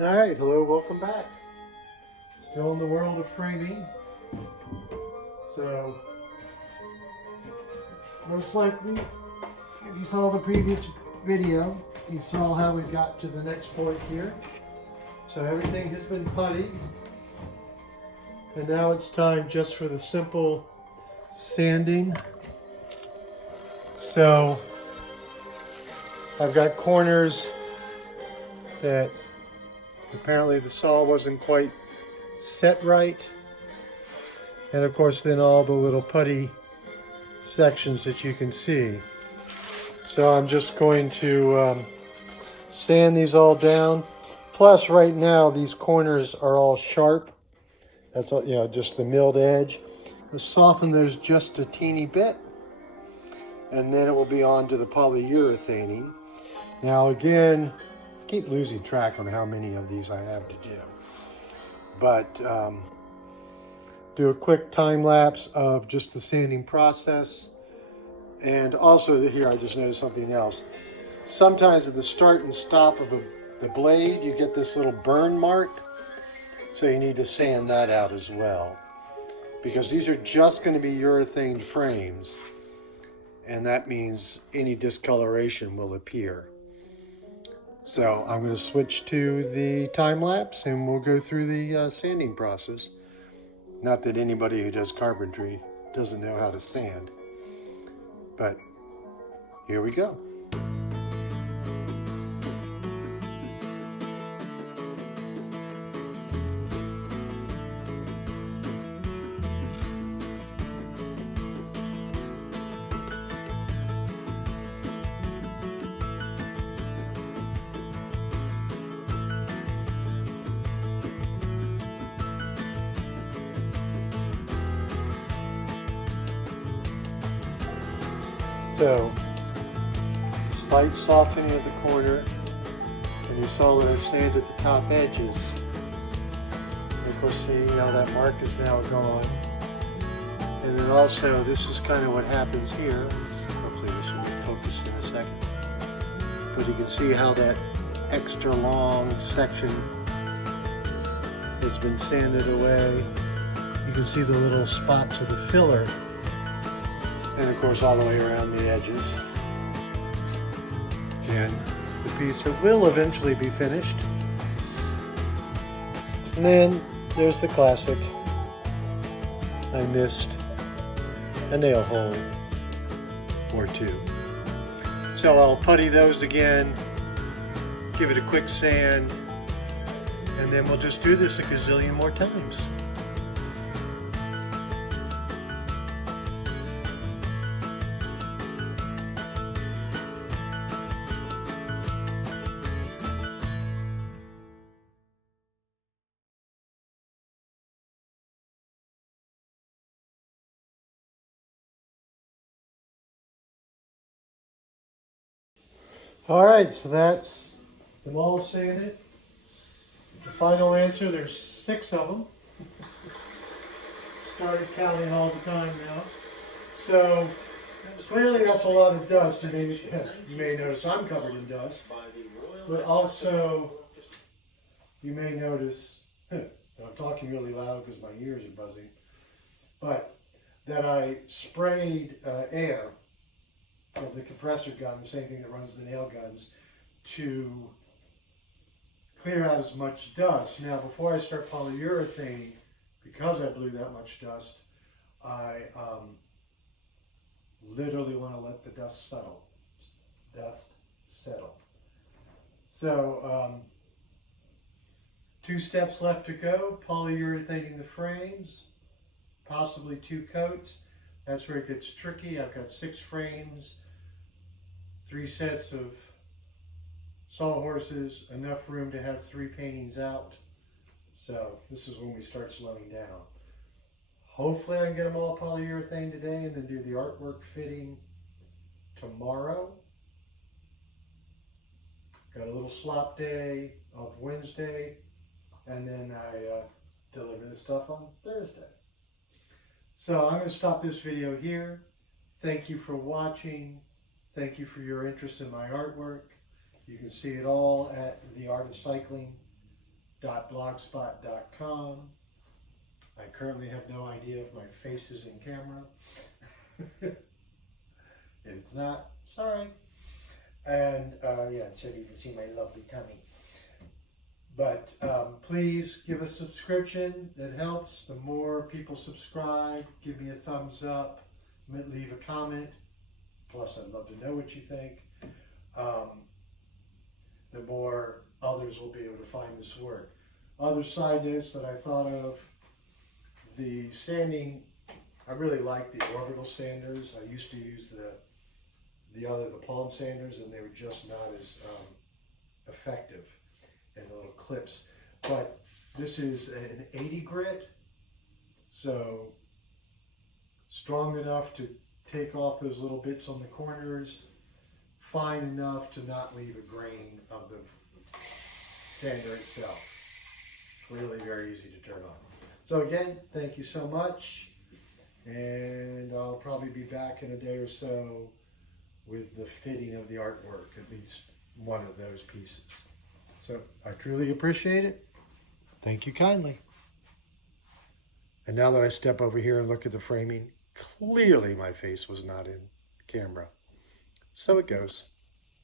All right, hello, welcome back. Still in the world of framing. So, most likely, if you saw the previous video, you saw how we got to the next point here. So everything has been putty. And now it's time just for the simple sanding. So, I've got corners that apparently the saw wasn't quite set right. And of course then all the little putty sections that you can see. So I'm just going to sand these all down. Plus right now these corners are all sharp. That's all, just the milled edge. We'll soften those just a teeny bit. And then it will be on to the polyurethane. Now again, I keep losing track on how many of these I have to do. But do a quick time lapse of just the sanding process. And also here, I just noticed something else. Sometimes at the start and stop of the blade, you get this little burn mark. So you need to sand that out as well. Because these are just going to be urethane frames. And that means any discoloration will appear. So I'm going to switch to the time lapse and we'll go through the sanding process. Not that anybody who does carpentry doesn't know how to sand, but here we go. So, slight softening of the corner, and you saw that I sanded the top edges. And of course, see how that mark is now gone. And then also, this is kind of what happens here. Hopefully this will be focused in a second. But you can see how that extra long section has been sanded away. You can see the little spots of the filler. And of course all the way around the edges. And the piece that will eventually be finished. And then there's the classic. I missed a nail hole or two. So I'll putty those again, give it a quick sand, and then we'll just do this a gazillion more times. All right, so that's them all sanded. The final answer, there's 6 of them. Started counting all the time now. So clearly that's a lot of dust. You may notice I'm covered in dust. But also you may notice that I'm talking really loud because my ears are buzzing. But that I sprayed air of the compressor gun, the same thing that runs the nail guns, to clear out as much dust. Now, before I start polyurethane, because I blew that much dust, I literally want to let the dust settle. So, 2 steps left to go: polyurethaning the frames, possibly 2 coats. That's where it gets tricky. I've got 6 frames, 3 sets of sawhorses, enough room to have 3 paintings out. So this is when we start slowing down. Hopefully I can get them all polyurethane today and then do the artwork fitting tomorrow. Got a little slop day of Wednesday, and then I deliver the stuff on Thursday. So I'm going to stop this video here. Thank you for watching. Thank you for your interest in my artwork. You can see it all at the Art of Cycling greigleach.blogspot.com. I currently have no idea if my face is in camera. If it's not, sorry. And yeah, so you can see my lovely tummy. But please give a subscription. That helps. The more people subscribe, give me a thumbs up, leave a comment. Plus, I'd love to know what you think. The more others will be able to find this work. Other side notes that I thought of, the sanding, I really like the orbital sanders. I used to use the palm sanders, and they were just not as effective, and the little clips. But this is an 80 grit, so strong enough to take off those little bits on the corners, fine enough to not leave a grain of the sander itself. Really very easy to turn on. So again, thank you so much, and I'll probably be back in a day or so with the fitting of the artwork, at least one of those pieces. So I truly appreciate it. Thank you kindly. And now that I step over here and look at the framing, clearly my face was not in camera. So it goes.